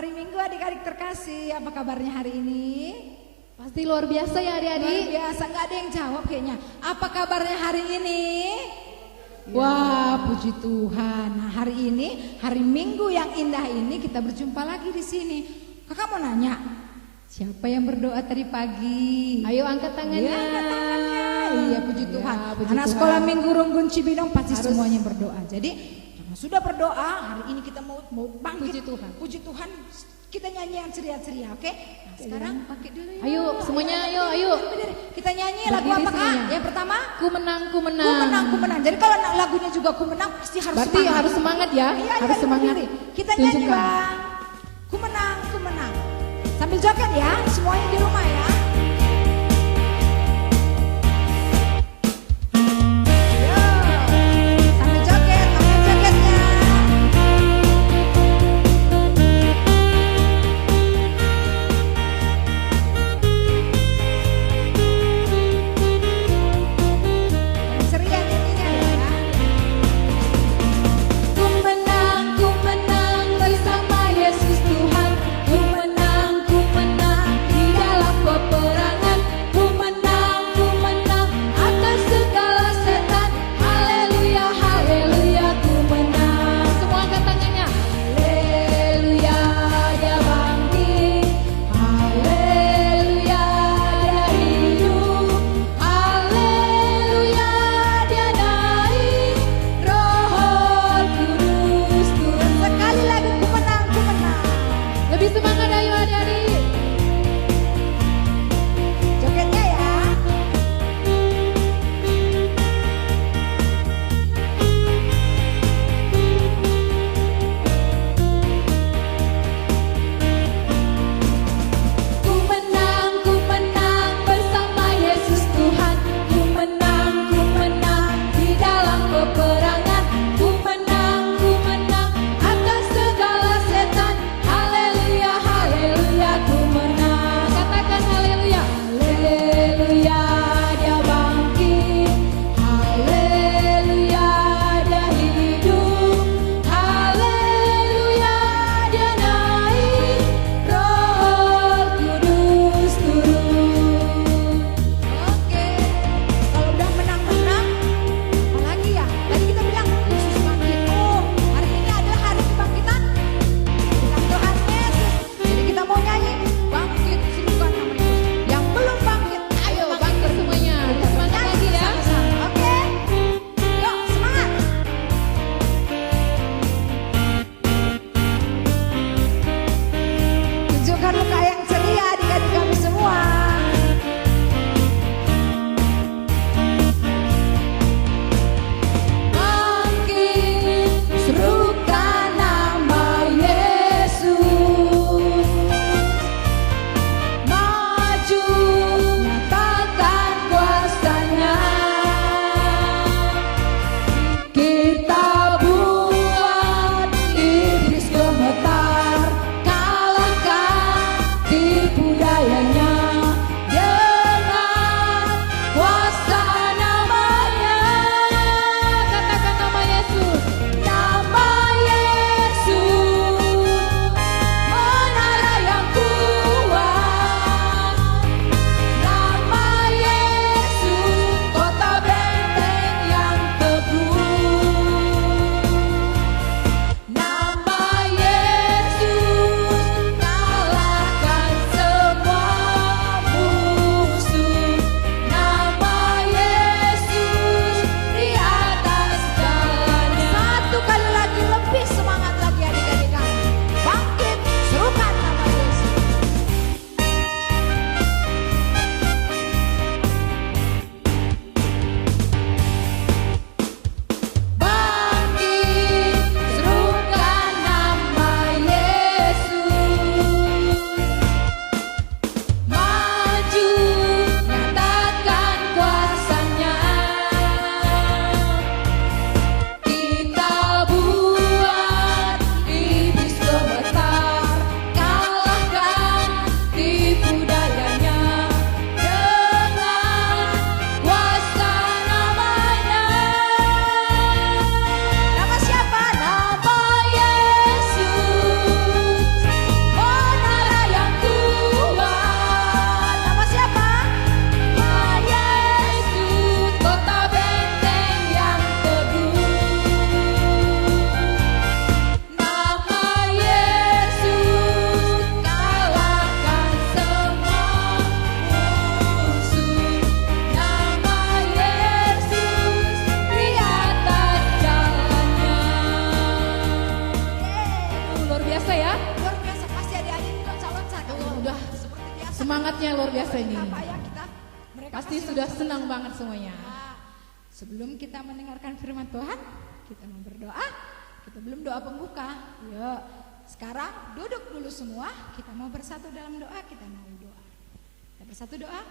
hari Minggu adik-adik terkasih, apa kabarnya hari ini? Pasti luar biasa ya adik-adik. Luar biasa, nggak ada yang jawab kayaknya. Apa kabarnya hari ini? Wah, puji Tuhan. Nah, hari ini, hari Minggu yang indah ini kita berjumpa lagi di sini. Kakak mau nanya, siapa yang berdoa tadi pagi? Ayo angkat tangannya. Iya, angkat tangannya. Iya, puji Ya, Tuhan. puji Anak Tuhan. sekolah Minggu Runggun Cibinong pasti Harus. semuanya berdoa. Jadi karena sudah berdoa, hari ini kita mau bangkit. Puji Tuhan. Puji Tuhan. Kita nyanyi yang ceria-ceria, oke? Nah, sekarang bangkit dulu ya. Ayo semuanya, ayo. Berdiri. Kita nyanyi lagu Berdiri apa kak? semuanya. Yang pertama? Ku menang, ku menang. Ku menang, ku menang. Jadi kalau lagunya juga ku menang pasti harus Berarti semangat. harus semangat ya. Iya, Harus iya, semangat. berdiri. Kita nyanyi Tunjukkan. bang. Ku menang, ku menang. Sambil joget ya, semuanya di rumah ya. Yo, sambil joget, angkat jogetnya. Yang ceria nyanyinya ya. Ku menang bersama Yesus Tuhan. Ku menang di dalam peperangan. Pasti sudah senang banget semuanya. Sebelum kita mendengarkan firman Tuhan, kita mau berdoa. Kita belum doa pembuka. Yuk, sekarang duduk dulu semua. Kita mau bersatu dalam doa. Kita mau doa. Kita bersatu doa.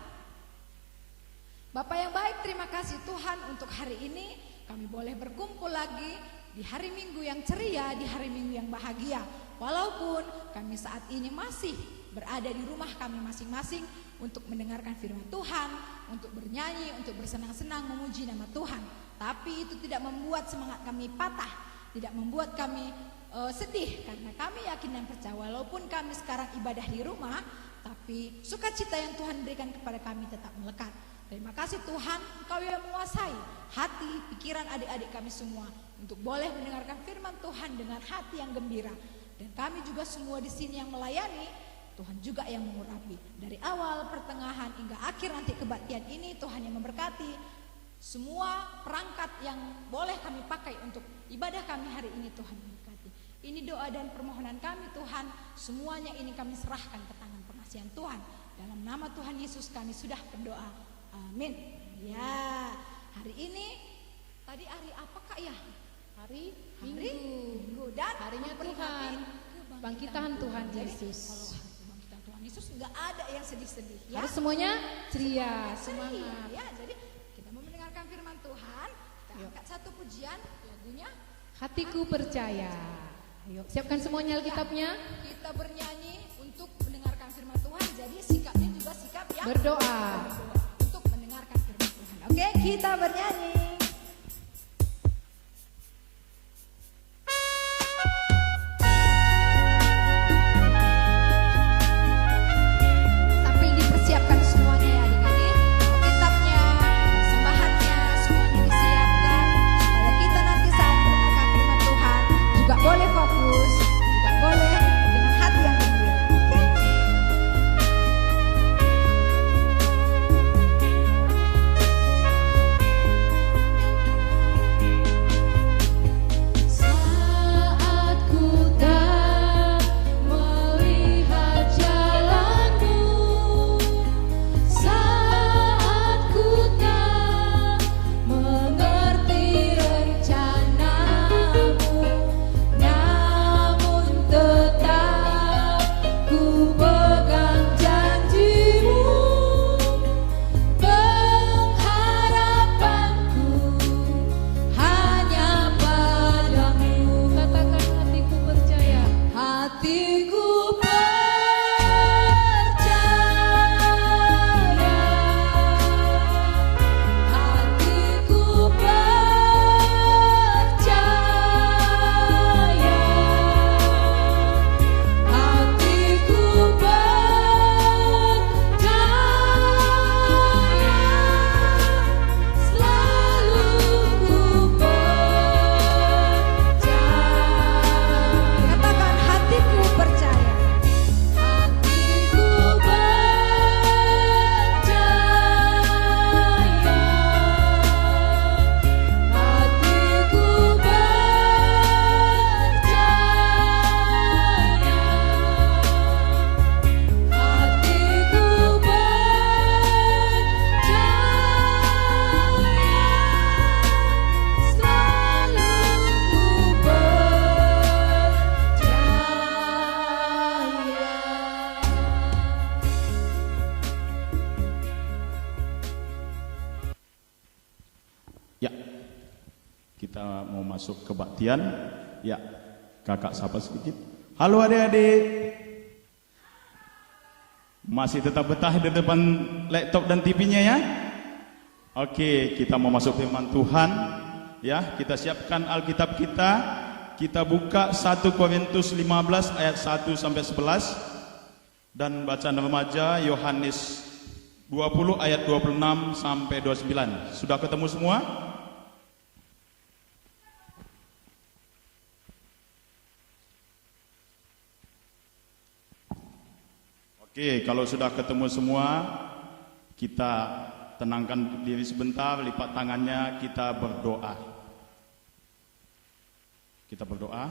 Bapak yang baik, terima kasih Tuhan untuk hari ini. Kami boleh berkumpul lagi di hari Minggu yang ceria, di hari Minggu yang bahagia. Walaupun kami saat ini masih berada di rumah kami masing-masing untuk mendengarkan firman Tuhan, untuk bernyanyi, untuk bersenang-senang memuji nama Tuhan. Tapi itu tidak membuat semangat kami patah, tidak membuat kami sedih, karena kami yakin dan percaya walaupun kami sekarang ibadah di rumah, tapi sukacita yang Tuhan berikan kepada kami tetap melekat. Terima kasih Tuhan, Engkau yang menguasai hati, pikiran adik-adik kami semua untuk boleh mendengarkan firman Tuhan dengan hati yang gembira. Dan kami juga semua di sini yang melayani, Tuhan juga yang mengurapi. Dari awal, pertengahan, hingga akhir nanti kebaktian ini, Tuhan yang memberkati semua perangkat yang boleh kami pakai untuk ibadah kami hari ini. Tuhan memberkati. Ini doa dan permohonan kami Tuhan, semuanya ini kami serahkan ke tangan pengasihan Tuhan. Dalam nama Tuhan Yesus kami sudah berdoa. Amin. Ya, hari ini tadi hari apa Kak ya? Hari Minggu dan harinya Tuhan, bangkitan Tuhan Yesus. Kalau bangkitan Tuhan Yesus nggak ada yang sedih-sedih. Ya? Harus semuanya ceria, semangat. Ya, jadi kita mau mendengarkan firman Tuhan. Kita angkat satu pujian, lagunya Hatiku Percaya. Ayo, siapkan semuanya Alkitabnya. Kita bernyanyi untuk mendengarkan firman Tuhan. Jadi sikapnya juga sikap yang Berdoa. untuk mendengarkan firman Tuhan. Oke, kita bernyanyi. Sambil dipersiapkan semuanya ya adik-adik. Alkitabnya, persembahannya, semuanya disiapkan. Supaya kita nanti saat mendengarkan firman Tuhan juga boleh fokus, juga boleh dengan hati yang gembira. Oke? Kita mau masuk kebaktian. Ya, kakak sapa sedikit. Halo adik-adik. Masih tetap betah di depan laptop dan TV-nya ya? Oke, kita mau masuk firman Tuhan. Ya, kita siapkan Alkitab kita. Kita buka 1 Korintus 15 ayat 1 sampai 11 dan bacaan remaja Yohanes 20 ayat 26 sampai 29. Sudah ketemu semua? Oke, kalau sudah ketemu semua, kita tenangkan diri sebentar, lipat tangannya, kita berdoa. Kita berdoa.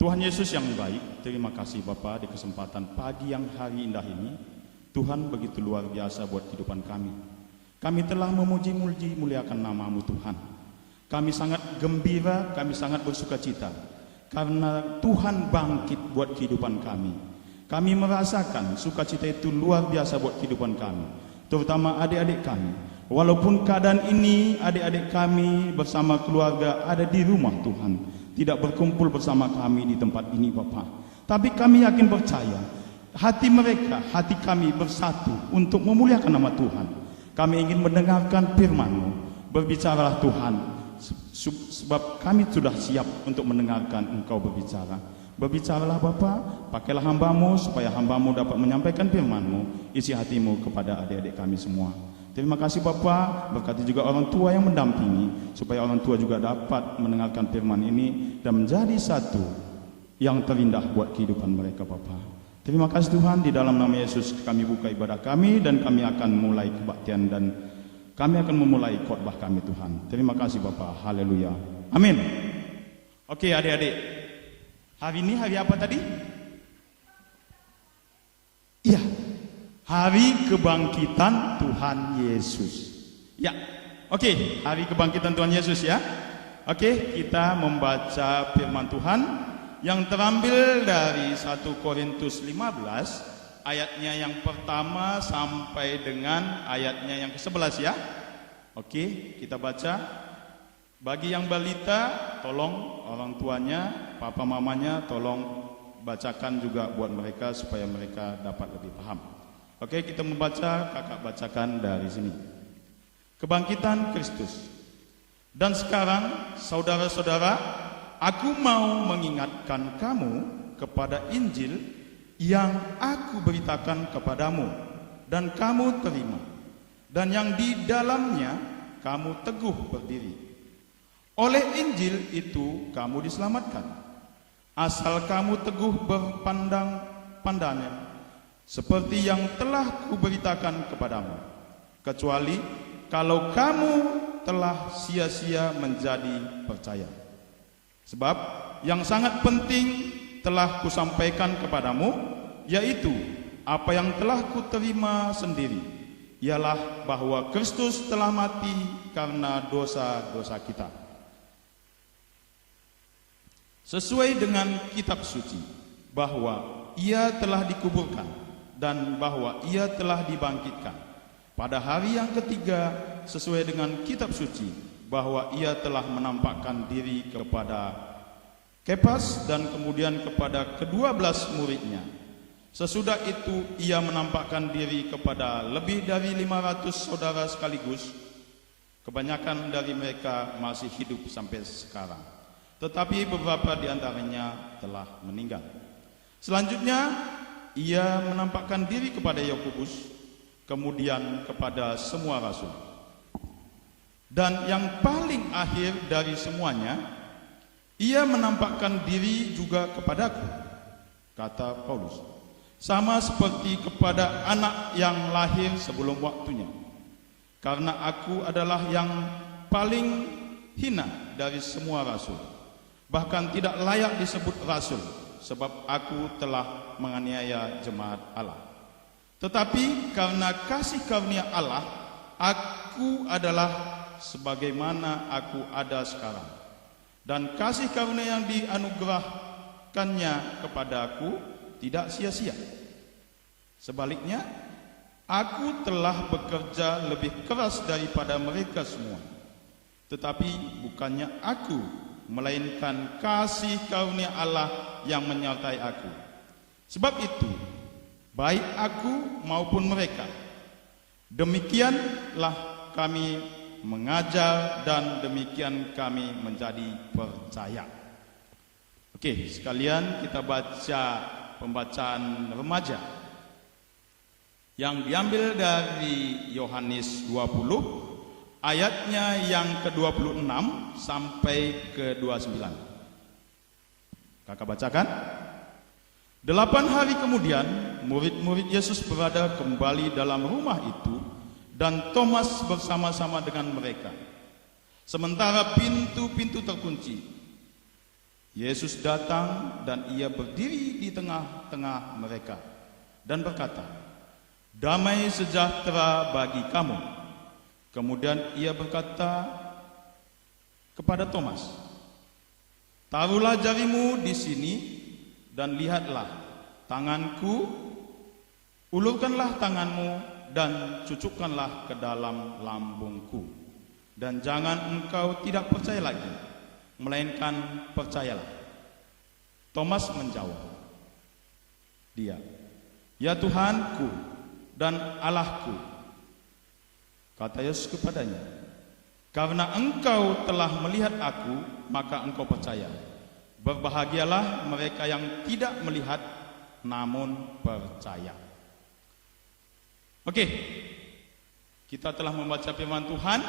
Tuhan Yesus yang baik, terima kasih Bapa di kesempatan pagi yang hari indah ini. Tuhan begitu luar biasa buat kehidupan kami. Kami telah memuji-muji muliakan nama-Mu Tuhan. Kami sangat gembira, kami sangat bersukacita karena Tuhan bangkit buat kehidupan kami. Kami merasakan sukacita itu luar biasa buat kehidupan kami, terutama adik-adik kami. Walaupun keadaan ini adik-adik kami bersama keluarga ada di rumah Tuhan, tidak berkumpul bersama kami di tempat ini Bapa. Tapi kami yakin percaya hati mereka, hati kami bersatu untuk memuliakan nama Tuhan. Kami ingin mendengarkan firman-Mu. Berbicaralah Tuhan, sebab kami sudah siap untuk mendengarkan Engkau berbicara. Berbicaralah Bapa, pakailah hamba-Mu supaya hamba-Mu dapat menyampaikan firman-Mu, isi hati-Mu kepada adik-adik kami semua. Terima kasih Bapa, berkati juga orang tua yang mendampingi, supaya orang tua juga dapat mendengarkan firman ini dan menjadi satu yang terindah buat kehidupan mereka Bapa. Terima kasih Tuhan, di dalam nama Yesus kami buka ibadah kami dan kami akan mulai kebaktian dan kami akan memulai khotbah kami Tuhan. Terima kasih Bapa. Haleluya. Amin. Oke adik-adik, hari ini hari apa tadi? Iya, hari kebangkitan Tuhan Yesus. Ya, oke, hari kebangkitan Tuhan Yesus ya. Oke, kita membaca firman Tuhan yang terambil dari 1 Korintus 15 ayatnya yang pertama sampai dengan ayatnya yang ke-11 ya. Oke, kita baca. Bagi yang balita, tolong orang tuanya, papa mamanya tolong bacakan juga buat mereka supaya mereka dapat lebih paham. Oke, kita membaca, kakak bacakan dari sini. Kebangkitan Kristus. Dan sekarang saudara-saudara, aku mau mengingatkan kamu kepada Injil yang aku beritakan kepadamu dan kamu terima, dan yang di dalamnya kamu teguh berdiri. Oleh Injil itu kamu diselamatkan, asal kamu teguh berpandang-pandangan seperti yang telah kuberitakan kepadamu, kecuali kalau kamu telah sia-sia menjadi percaya. Sebab yang sangat penting telah kusampaikan kepadamu, yaitu apa yang telah kuterima sendiri, ialah bahwa Kristus telah mati karena dosa-dosa kita, sesuai dengan kitab suci, bahwa ia telah dikuburkan dan bahwa ia telah dibangkitkan pada hari yang ketiga, sesuai dengan kitab suci, bahwa ia telah menampakkan diri kepada Kepas dan kemudian kepada ke-12 muridnya. Sesudah itu ia menampakkan diri kepada lebih dari 500 saudara sekaligus. Kebanyakan dari mereka masih hidup sampai sekarang, tetapi beberapa di antaranya telah meninggal. Selanjutnya ia menampakkan diri kepada Yakobus, kemudian kepada semua rasul. Dan yang paling akhir dari semuanya, ia menampakkan diri juga kepadaku, kata Paulus, sama seperti kepada anak yang lahir sebelum waktunya. Karena aku adalah yang paling hina dari semua rasul, bahkan tidak layak disebut rasul, sebab aku telah menganiaya jemaat Allah. Tetapi karena kasih karunia Allah, aku adalah sebagaimana aku ada sekarang, dan kasih karunia yang dianugerahkannya kepadaku tidak sia-sia. Sebaliknya, aku telah bekerja lebih keras daripada mereka semua. Tetapi bukannya aku, melainkan kasih karunia Allah yang menyertai aku. Sebab itu, baik aku maupun mereka, demikianlah kami mengajar dan demikian kami menjadi percaya. Oke, sekalian kita baca pembacaan remaja yang diambil dari Yohanes 20 ayatnya yang ke-26 sampai ke-29. Kakak bacakan. 8 hari kemudian murid-murid Yesus berada kembali dalam rumah itu, dan Thomas bersama-sama dengan mereka. Sementara pintu-pintu terkunci, Yesus datang dan ia berdiri di tengah-tengah mereka dan berkata, damai sejahtera bagi kamu. Kemudian ia berkata kepada Thomas, taruhlah jarimu di sini dan lihatlah tanganku, ulurkanlah tanganmu dan cucukkanlah ke dalam lambungku. Dan jangan engkau tidak percaya lagi, melainkan percayalah. Thomas menjawab, dia, ya Tuhanku dan Allahku. Kata Yesus kepadanya, karena engkau telah melihat aku, maka engkau percaya. Berbahagialah mereka yang tidak melihat namun percaya. Oke, kita telah membaca firman Tuhan.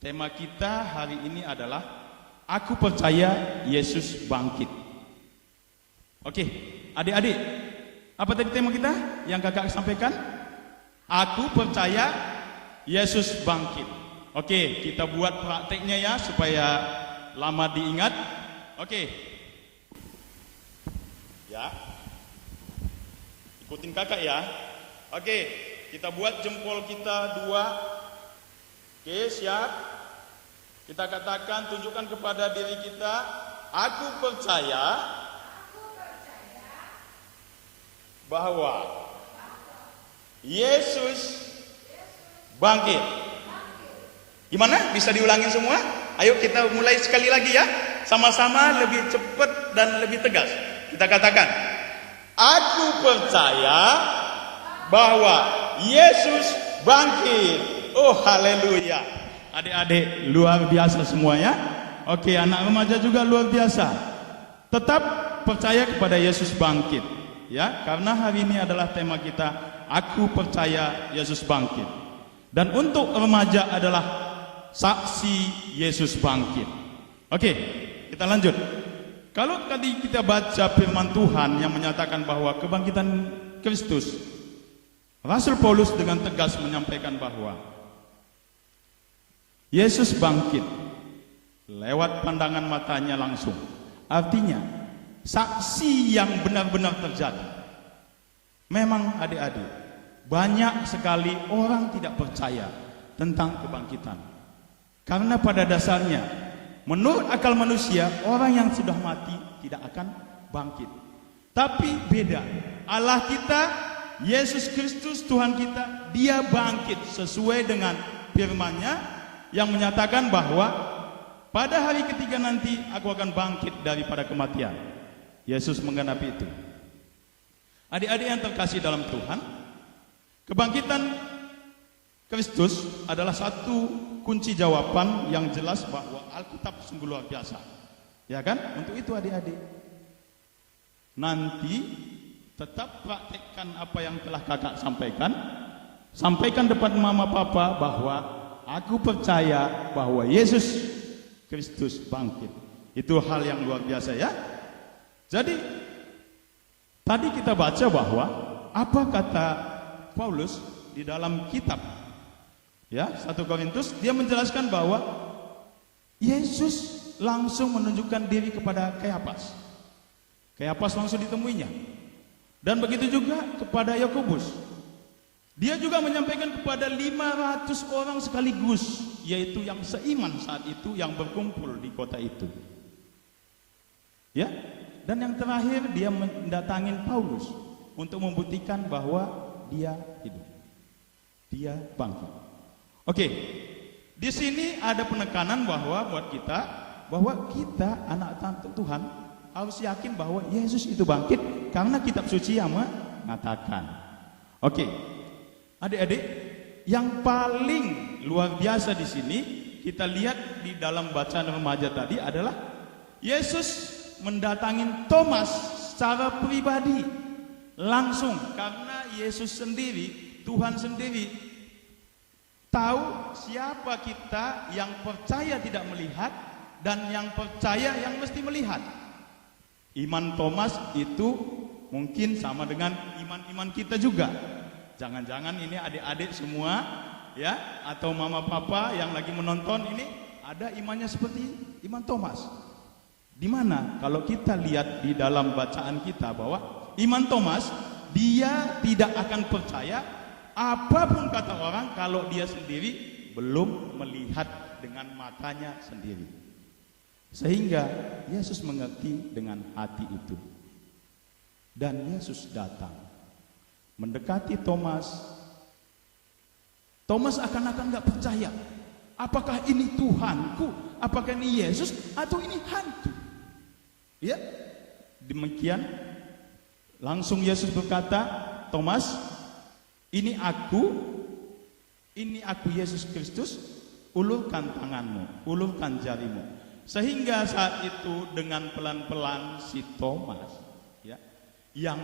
Tema kita hari ini adalah aku percaya Yesus bangkit. Oke, adik-adik, apa tadi tema kita yang kakak sampaikan? Aku percaya Yesus bangkit. Oke, kita buat prakteknya ya supaya lama diingat. Oke. Ya. Ikutin kakak ya. Oke, kita buat jempol kita 2. Oke, siap. Kita katakan, tunjukkan kepada diri kita, aku percaya bahwa Yesus bangkit. Gimana? Bisa diulangin semua? Ayo kita mulai sekali lagi ya. Sama-sama lebih cepat dan lebih tegas. Kita katakan, aku percaya bahwa Yesus bangkit. Oh, haleluya. Adik-adik luar biasa semuanya. Oke, anak remaja juga luar biasa. Tetap percaya kepada Yesus bangkit. Ya, karena hari ini adalah tema kita, aku percaya Yesus bangkit. Dan untuk remaja adalah saksi Yesus bangkit. Oke, kita lanjut. Kalau tadi kita baca firman Tuhan yang menyatakan bahwa kebangkitan Kristus, Rasul Paulus dengan tegas menyampaikan bahwa Yesus bangkit lewat pandangan matanya langsung. Artinya, saksi yang benar-benar terjadi. Memang adik-adik, banyak sekali orang tidak percaya tentang kebangkitan. Karena pada dasarnya, menurut akal manusia, orang yang sudah mati tidak akan bangkit. Tapi beda, Allah kita, Yesus Kristus Tuhan kita, dia bangkit sesuai dengan firman-Nya yang menyatakan bahwa pada hari ketiga nanti aku akan bangkit daripada kematian. Yesus menggenapi itu. Adik-adik yang terkasih dalam Tuhan, kebangkitan Kristus adalah satu kunci jawaban yang jelas bahwa Alkitab sungguh luar biasa. Ya kan? Untuk itu adik-adik, nanti tetap praktekkan apa yang telah kakak sampaikan. Sampaikan depan mama papa bahwa aku percaya bahwa Yesus Kristus bangkit. Itu hal yang luar biasa ya. Jadi tadi kita baca bahwa apa kata Paulus di dalam kitab ya 1 Korintus, dia menjelaskan bahwa Yesus langsung menunjukkan diri kepada Kayafas. Kayafas langsung ditemuinya. Dan begitu juga kepada Yakobus. Dia juga menyampaikan kepada 500 orang sekaligus, yaitu yang seiman saat itu yang berkumpul di kota itu. Ya, dan yang terakhir dia mendatangin Paulus untuk membuktikan bahwa dia hidup. Dia bangkit. Oke. Di sini ada penekanan bahwa buat kita bahwa kita anak Tuhan harus yakin bahwa Yesus itu bangkit karena kitab suci yang mengatakan. Oke. Adik-adik, yang paling luar biasa di sini kita lihat di dalam bacaan remaja tadi adalah Yesus mendatangin Thomas secara pribadi langsung, karena Yesus sendiri, Tuhan sendiri tahu siapa kita yang percaya tidak melihat dan yang percaya yang mesti melihat. Iman Thomas itu mungkin sama dengan iman-iman kita juga. Jangan-jangan ini adik-adik semua ya, atau mama papa yang lagi menonton ini ada imannya seperti iman Thomas. Di mana kalau kita lihat di dalam bacaan kita bahwa iman Thomas dia tidak akan percaya apapun kata orang kalau dia sendiri belum melihat dengan matanya sendiri. Sehingga Yesus mengerti dengan hati itu. Dan Yesus datang mendekati Thomas. Thomas akan-akan gak percaya. Apakah ini Tuhanku? Apakah ini Yesus? Atau ini hantu? Ya, demikian. Langsung Yesus berkata, Thomas, ini aku Yesus Kristus. Ulurkan tanganmu, ulurkan jarimu. Sehingga saat itu dengan pelan-pelan si Thomas, ya, yang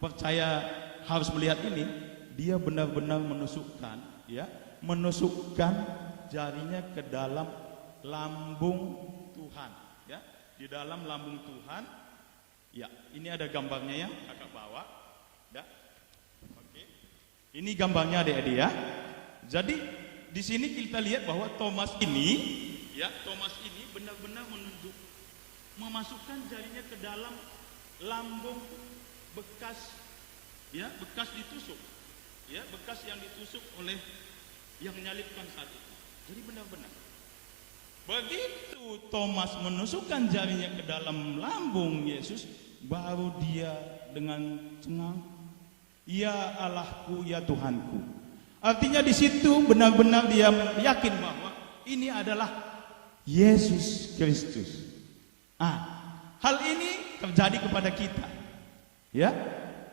percaya harus melihat ini, dia benar-benar menusukkan jarinya ke dalam lambung Tuhan, ya, di dalam lambung Tuhan. Ya, ini ada gambarnya ya, kakak bawa, ya. Oke, ini gambarnya adik-adik ya. Jadi di sini kita lihat bahwa Thomas ini benar-benar memasukkan jarinya ke dalam lambung bekas ditusuk, ya, bekas yang ditusuk oleh yang menyalibkan saat itu. Jadi benar-benar begitu Thomas menusukkan jarinya ke dalam lambung Yesus, baru dia dengan cengang, ya Allahku, ya Tuhanku. Artinya di situ benar-benar dia yakin bahwa ini adalah Yesus Kristus. Hal ini terjadi kepada kita, ya.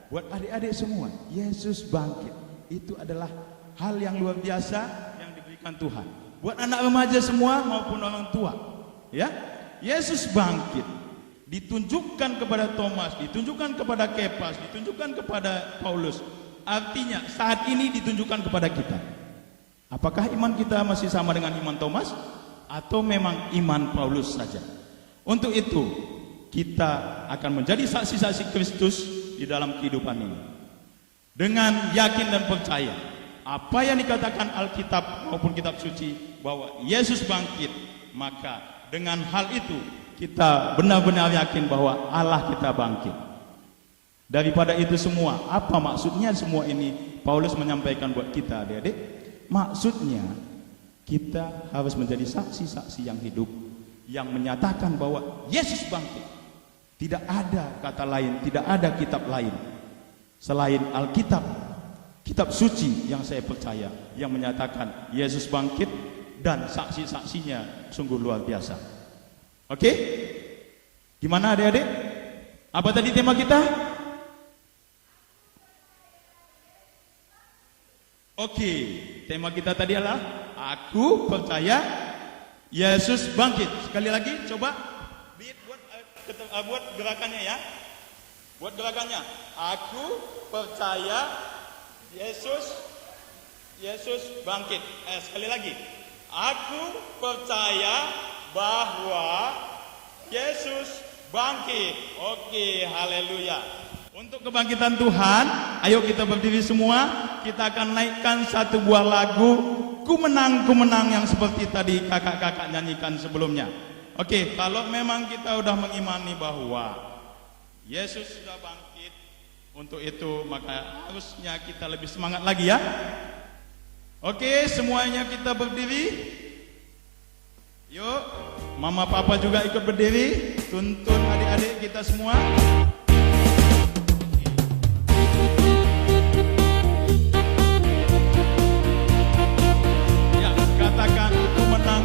Buat adik-adik semua, Yesus bangkit. Itu adalah hal yang luar biasa yang diberikan Tuhan. Buat anak remaja semua maupun orang tua, ya. Yesus bangkit. Ditunjukkan kepada Thomas, ditunjukkan kepada Kepas, ditunjukkan kepada Paulus. Artinya saat ini ditunjukkan kepada kita. Apakah iman kita masih sama dengan iman Thomas atau memang iman Paulus saja? Untuk itu kita akan menjadi saksi-saksi Kristus di dalam kehidupan ini. Dengan yakin dan percaya apa yang dikatakan Alkitab maupun kitab suci bahwa Yesus bangkit, maka dengan hal itu kita benar-benar yakin bahwa Allah kita bangkit. Daripada itu semua, apa maksudnya semua ini? Paulus menyampaikan buat kita, adik-adik. Maksudnya kita harus menjadi saksi-saksi yang hidup, yang menyatakan bahwa Yesus bangkit. Tidak ada kata lain, tidak ada kitab lain selain Alkitab, kitab suci yang saya percaya, yang menyatakan Yesus bangkit dan saksi-saksinya sungguh luar biasa. Oke? Gimana adik-adik? Apa tadi tema kita? Oke, tema kita tadi adalah aku percaya Yesus bangkit. Sekali lagi coba buat gerakannya ya. Buat gerakannya. Aku percaya Yesus bangkit. Sekali lagi. Aku percaya bahwa Yesus bangkit. Oke, haleluya. Untuk kebangkitan Tuhan, ayo kita berdiri semua. Kita akan naikkan satu buah lagu, Ku menang yang seperti tadi kakak-kakak nyanyikan sebelumnya. Oke, kalau memang kita udah mengimani bahwa Yesus sudah bangkit, untuk itu maka harusnya kita lebih semangat lagi ya. Oke, semuanya kita berdiri. Yuk, mama papa juga ikut berdiri. Tuntun adik-adik kita semua. Ya, katakan ku menang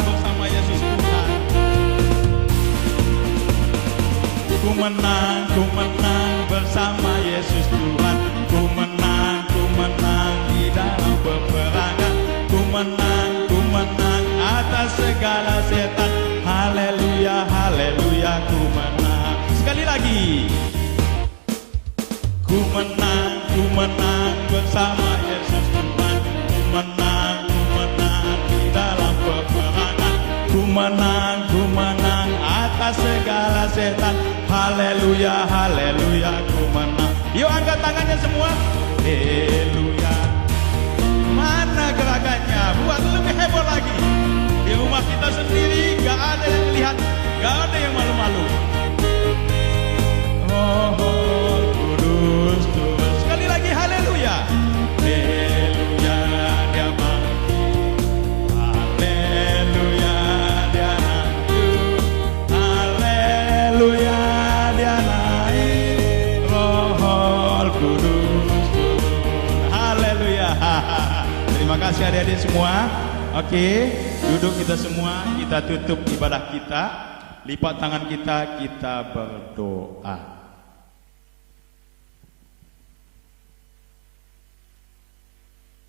bersama Yesus Tuhan. Ku menang bersama Yesus Tuhan. Ku menang di dalam peperangan. Ku menang atas segala setan. Haleluya, haleluya, ku menang. Sekali lagi. Ku menang bersama Yesus Tuhan. Ku menang di dalam peperangan. Ku menang atas segala setan. Haleluya, haleluya, ku menang. Yuk angkat tangannya semua. Haleluya. Mana gerakannya? Buat lebih heboh lagi. Di rumah kita sendiri gak ada yang lihat, gak ada yang malu-malu. Oh, kudus Tuhan. semua. Oke, duduk kita semua, kita tutup ibadah kita. Lipat tangan kita berdoa.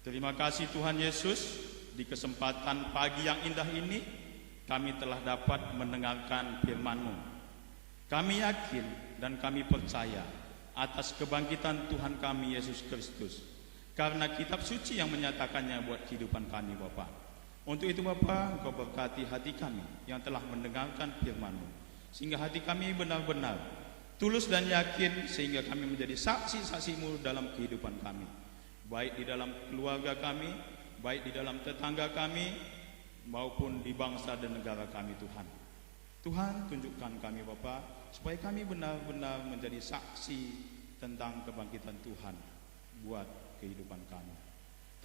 Terima kasih Tuhan Yesus, di kesempatan pagi yang indah ini kami telah dapat mendengarkan firman-Mu. Kami yakin dan kami percaya atas kebangkitan Tuhan kami Yesus Kristus, karena kitab suci yang menyatakannya buat kehidupan kami Bapa. Untuk itu Bapa, Engkau berkati hati kami yang telah mendengarkan firman-Mu, sehingga hati kami benar-benar tulus dan yakin, sehingga kami menjadi saksi-saksi-Mu dalam kehidupan kami, baik di dalam keluarga kami, baik di dalam tetangga kami, maupun di bangsa dan negara kami Tuhan. Tuhan, tunjukkan kami Bapa, supaya kami benar-benar menjadi saksi tentang kebangkitan Tuhan buat kehidupan kami.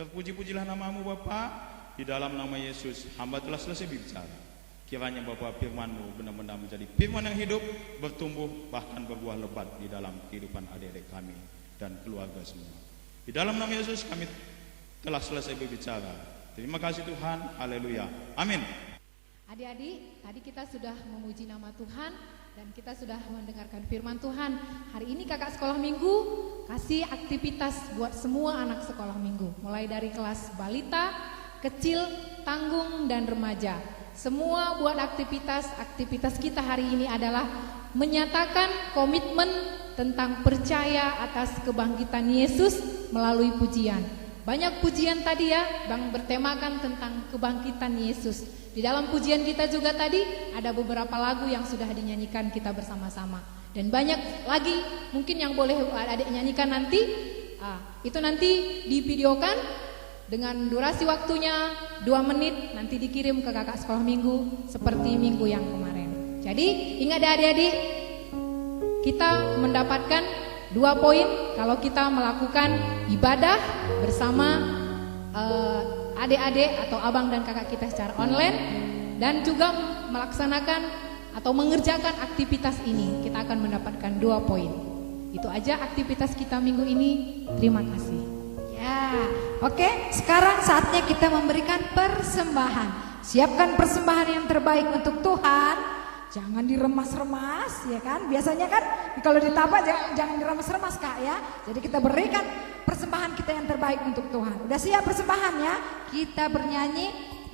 Terpuji-pujilah nama-Mu Bapa. Di dalam nama Yesus, hamba telah selesai berbicara. Kiranya Bapa, firman-Mu benar-benar menjadi firman yang hidup, bertumbuh, bahkan berbuah lebat di dalam kehidupan adik-adik kami dan keluarga semua. Di dalam nama Yesus kami telah selesai berbicara. Terima kasih Tuhan. Haleluya. Amin. Adik-adik, tadi kita sudah memuji nama Tuhan dan kita sudah mendengarkan firman Tuhan. Hari ini kakak sekolah minggu kasih aktivitas buat semua anak sekolah minggu, mulai dari kelas balita, kecil, tanggung, dan remaja. Semua buat aktivitas kita hari ini adalah menyatakan komitmen tentang percaya atas kebangkitan Yesus melalui pujian. Banyak pujian tadi ya, Bang, bertemakan tentang kebangkitan Yesus. Di dalam pujian kita juga tadi ada beberapa lagu yang sudah dinyanyikan kita bersama-sama. Dan banyak lagi mungkin yang boleh adik nyanyikan nanti. Itu nanti divideokan dengan durasi waktunya 2 menit, nanti dikirim ke kakak sekolah minggu seperti minggu yang kemarin. Jadi ingat ya adik-adik, kita mendapatkan 2 poin kalau kita melakukan ibadah bersama adik-adik atau abang dan kakak kita secara online, dan juga melaksanakan atau mengerjakan aktivitas ini, kita akan mendapatkan 2 poin. Itu aja aktivitas kita minggu ini. Terima kasih. Ya, oke. Sekarang saatnya kita memberikan persembahan. Siapkan persembahan yang terbaik untuk Tuhan. Jangan diremas-remas, ya kan? Biasanya kan kalau ditapak jangan diremas-remas Kak ya. Jadi kita berikan persembahan kita yang terbaik untuk Tuhan. Udah siap persembahannya? Kita bernyanyi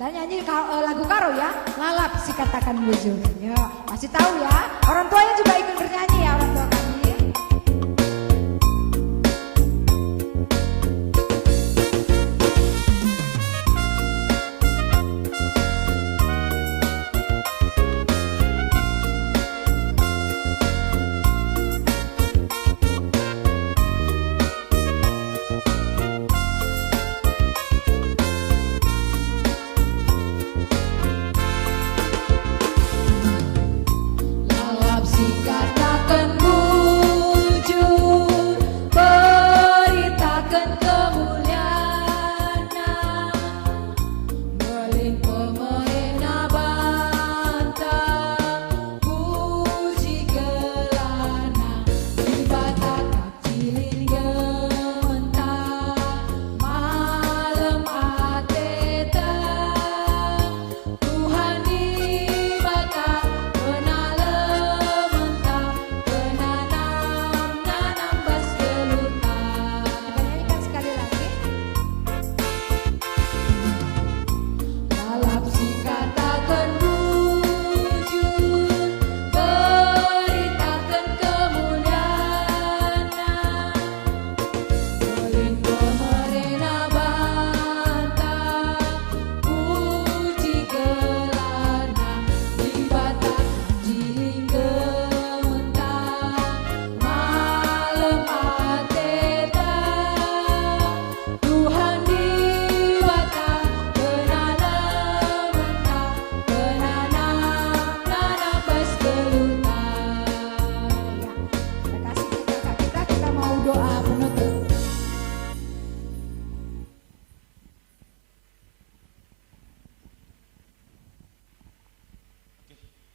dan nyanyi lagu karo ya. Lalap si katakan wujud. Ya, pasti tahu ya. Orang tuanya juga ikut bernyanyi ya, orang tua kami.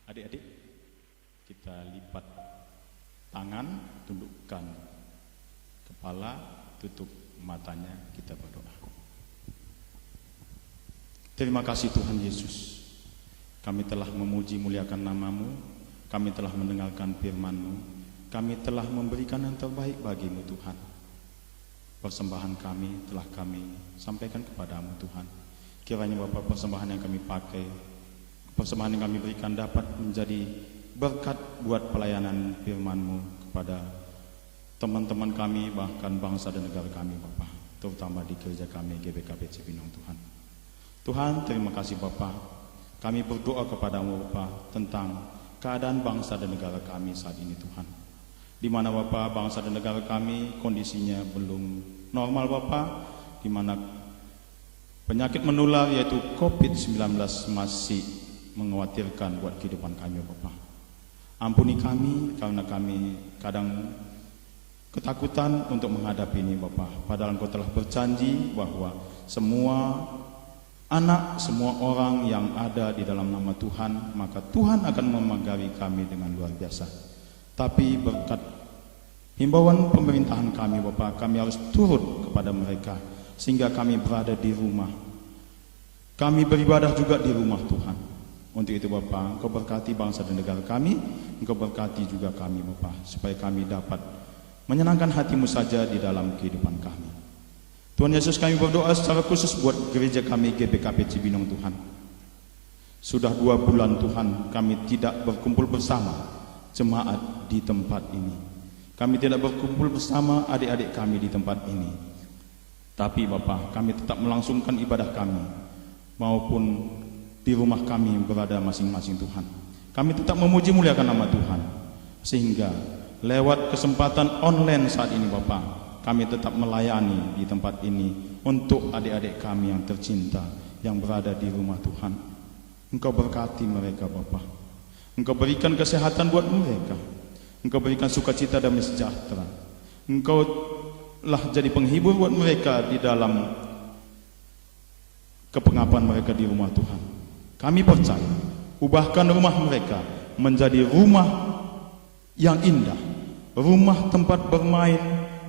Adik-adik, kita lipat tangan, tundukkan kepala, tutup matanya, kita berdoa. Terima kasih Tuhan Yesus. Kami telah memuji muliakan nama-Mu, kami telah mendengarkan firman-Mu, kami telah memberikan yang terbaik bagi-Mu Tuhan. Persembahan kami telah kami sampaikan kepada-Mu Tuhan. Kiranya Bapa, persembahan yang kami pakai, persembahan yang kami berikan dapat menjadi berkat buat pelayanan firman-Mu kepada teman-teman kami, bahkan bangsa dan negara kami Bapa, terutama di gereja kami GBKP Cibinong Tuhan. Tuhan, terima kasih Bapa. Kami berdoa kepada-Mu Bapa tentang keadaan bangsa dan negara kami saat ini Tuhan. Di mana Bapa, bangsa dan negara kami kondisinya belum normal Bapa, di mana penyakit menular yaitu COVID-19 masih mengkhawatirkan buat kehidupan kami Bapa. Ampuni kami karena kami kadang ketakutan untuk menghadapi ini Bapa. Padahal Engkau telah berjanji bahwa semua anak, semua orang yang ada di dalam nama Tuhan, maka Tuhan akan memagari kami dengan luar biasa. Tapi berkat himbauan pemerintahan kami Bapa, kami harus turut kepada mereka sehingga kami berada di rumah. Kami beribadah juga di rumah Tuhan. Untuk itu Bapa, Engkau berkati bangsa dan negara kami, Engkau berkati juga kami Bapa, supaya kami dapat menyenangkan hati-Mu saja di dalam kehidupan kami. Tuhan Yesus, kami berdoa secara khusus buat gereja kami GBKP Cibinong Tuhan. Sudah 2 bulan Tuhan kami tidak berkumpul bersama jemaat di tempat ini. Kami tidak berkumpul bersama adik-adik kami di tempat ini. Tapi Bapa, kami tetap melangsungkan ibadah kami maupun di rumah kami berada masing-masing Tuhan. Kami tetap memuji muliakan nama Tuhan. Sehingga lewat kesempatan online saat ini Bapa, kami tetap melayani di tempat ini untuk adik-adik kami yang tercinta yang berada di rumah Tuhan. Engkau berkati mereka Bapa. Engkau berikan kesehatan buat mereka. Engkau berikan sukacita dan sejahtera. Engkau lah jadi penghibur buat mereka di dalam kepengapan mereka di rumah Tuhan. Kami percaya, ubahkan rumah mereka menjadi rumah yang indah, rumah tempat bermain,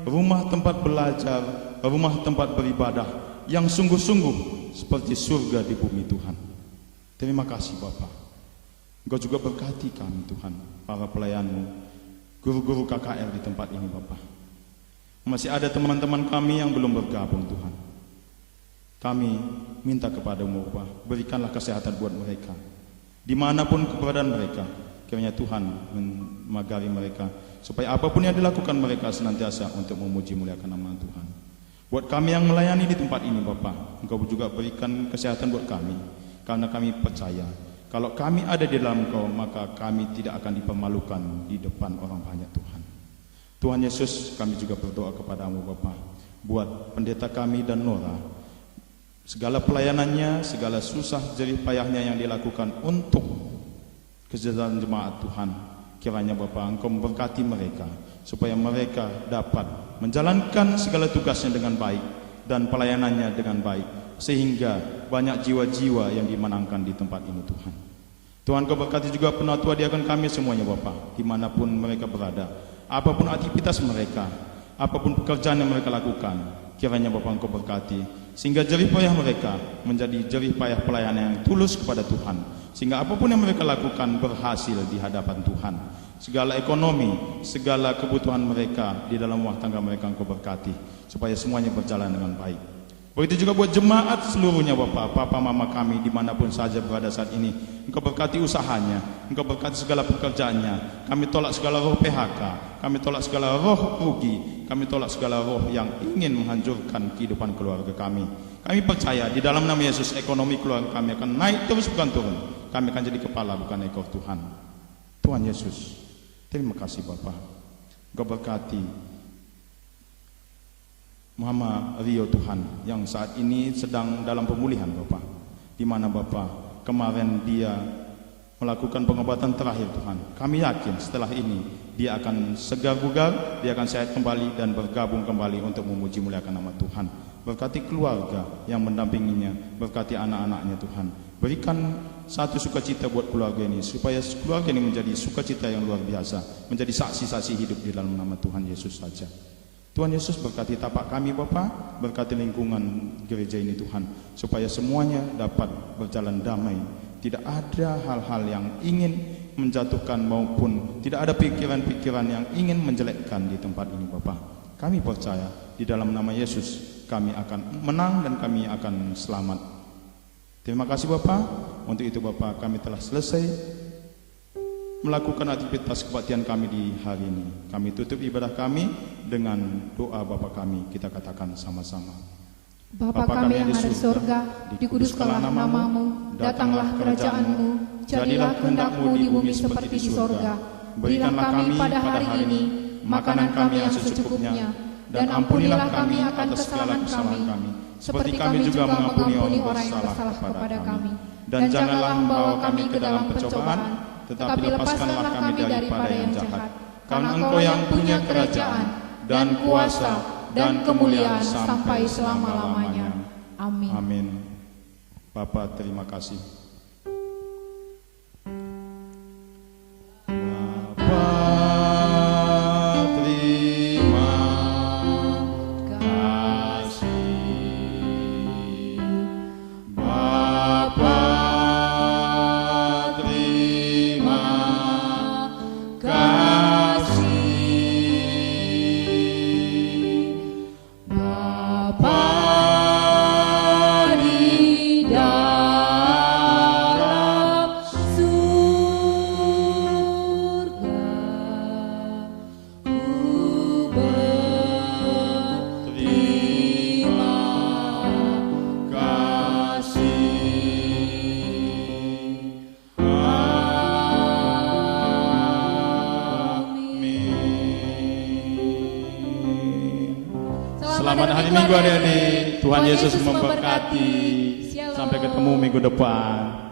rumah tempat belajar, rumah tempat beribadah yang sungguh-sungguh seperti surga di bumi Tuhan. Terima kasih Bapa. Engkau juga berkati kami Tuhan, para pelayan-Mu, guru-guru KKR di tempat ini Bapa. Masih ada teman-teman kami yang belum bergabung Tuhan. Kami minta kepada-Mu Bapa, berikanlah kesehatan buat mereka. Dimanapun keberadaan mereka, kiranya Tuhan memagari mereka, supaya apapun yang dilakukan mereka senantiasa untuk memuji muliakan nama Tuhan. Buat kami yang melayani di tempat ini Bapa, Engkau juga berikan kesehatan buat kami, karena kami percaya kalau kami ada di dalam Engkau, maka kami tidak akan dipermalukan di depan orang banyak Tuhan. Tuhan Yesus, kami juga berdoa kepada-Mu Bapa, buat pendeta kami dan Nora, segala pelayanannya, segala susah jerih payahnya yang dilakukan untuk kesejahteraan jemaat Tuhan. Kiranya Bapa, Engkau memberkati mereka supaya mereka dapat menjalankan segala tugasnya dengan baik dan pelayanannya dengan baik, sehingga banyak jiwa-jiwa yang dimenangkan di tempat ini Tuhan. Tuhan, Kau berkati juga penatua diakon kami semuanya Bapa, dimanapun mereka berada, apapun aktivitas mereka, apapun pekerjaan yang mereka lakukan, kiranya Bapa Engkau berkati, sehingga jerih payah mereka menjadi jerih payah pelayanan yang tulus kepada Tuhan, sehingga apapun yang mereka lakukan berhasil di hadapan Tuhan. Segala ekonomi, segala kebutuhan mereka di dalam rumah tangga mereka Engkau berkati, supaya semuanya berjalan dengan baik. Begitu juga buat jemaat seluruhnya Bapa, Papa Mama kami dimanapun saja berada saat ini, Engkau berkati usahanya, Engkau berkati segala pekerjaannya. Kami tolak segala roh PHK, kami tolak segala roh rugi, kami tolak segala roh yang ingin menghancurkan kehidupan keluarga kami. Kami percaya di dalam nama Yesus ekonomi keluarga kami akan naik terus bukan turun. Kami akan jadi kepala bukan ekor Tuhan. Tuhan Yesus, terima kasih Bapa. Engkau berkati Mama Rio Tuhan yang saat ini sedang dalam pemulihan Bapa, di mana Bapa kemarin dia melakukan pengobatan terakhir Tuhan. Kami yakin setelah ini dia akan segar bugar, dia akan sehat kembali dan bergabung kembali untuk memuji muliakan nama Tuhan. Berkati keluarga yang mendampinginya, berkati anak-anaknya Tuhan. Berikan satu sukacita buat keluarga ini, supaya keluarga ini menjadi sukacita yang luar biasa, menjadi saksi-saksi hidup di dalam nama Tuhan Yesus saja. Tuhan Yesus berkati tapak kami Bapa, berkati lingkungan gereja ini Tuhan, supaya semuanya dapat berjalan damai. Tidak ada hal-hal yang ingin menjatuhkan maupun tidak ada pikiran-pikiran yang ingin menjelekkan di tempat ini Bapa. Kami percaya di dalam nama Yesus kami akan menang dan kami akan selamat. Terima kasih Bapa. Untuk itu Bapa, kami telah selesai melakukan aktivitas kebaktian kami di hari ini. Kami tutup ibadah kami dengan doa Bapa kami. Kita katakan sama-sama. Bapa kami yang ada di surga, dikuduskanlah namamu, datanglah kerajaanmu, jadilah kehendak-mu di bumi seperti di surga. Berikanlah kami pada hari ini makanan kami yang secukupnya, dan ampunilah kami akan kesalahan kami, seperti kami juga mengampuni orang yang bersalah kepada kami. Dan janganlah membawa kami ke dalam pencobaan, tetapi lepaskanlah kami daripada yang jahat. Karena Engkau yang punya kerajaan, dan kuasa, dan kemuliaan sampai selama-lamanya. Amin. Amin. Bapa, terima kasih. Selamat hari Minggu adik-adik. Tuhan Yesus memberkati. Sampai ketemu minggu depan.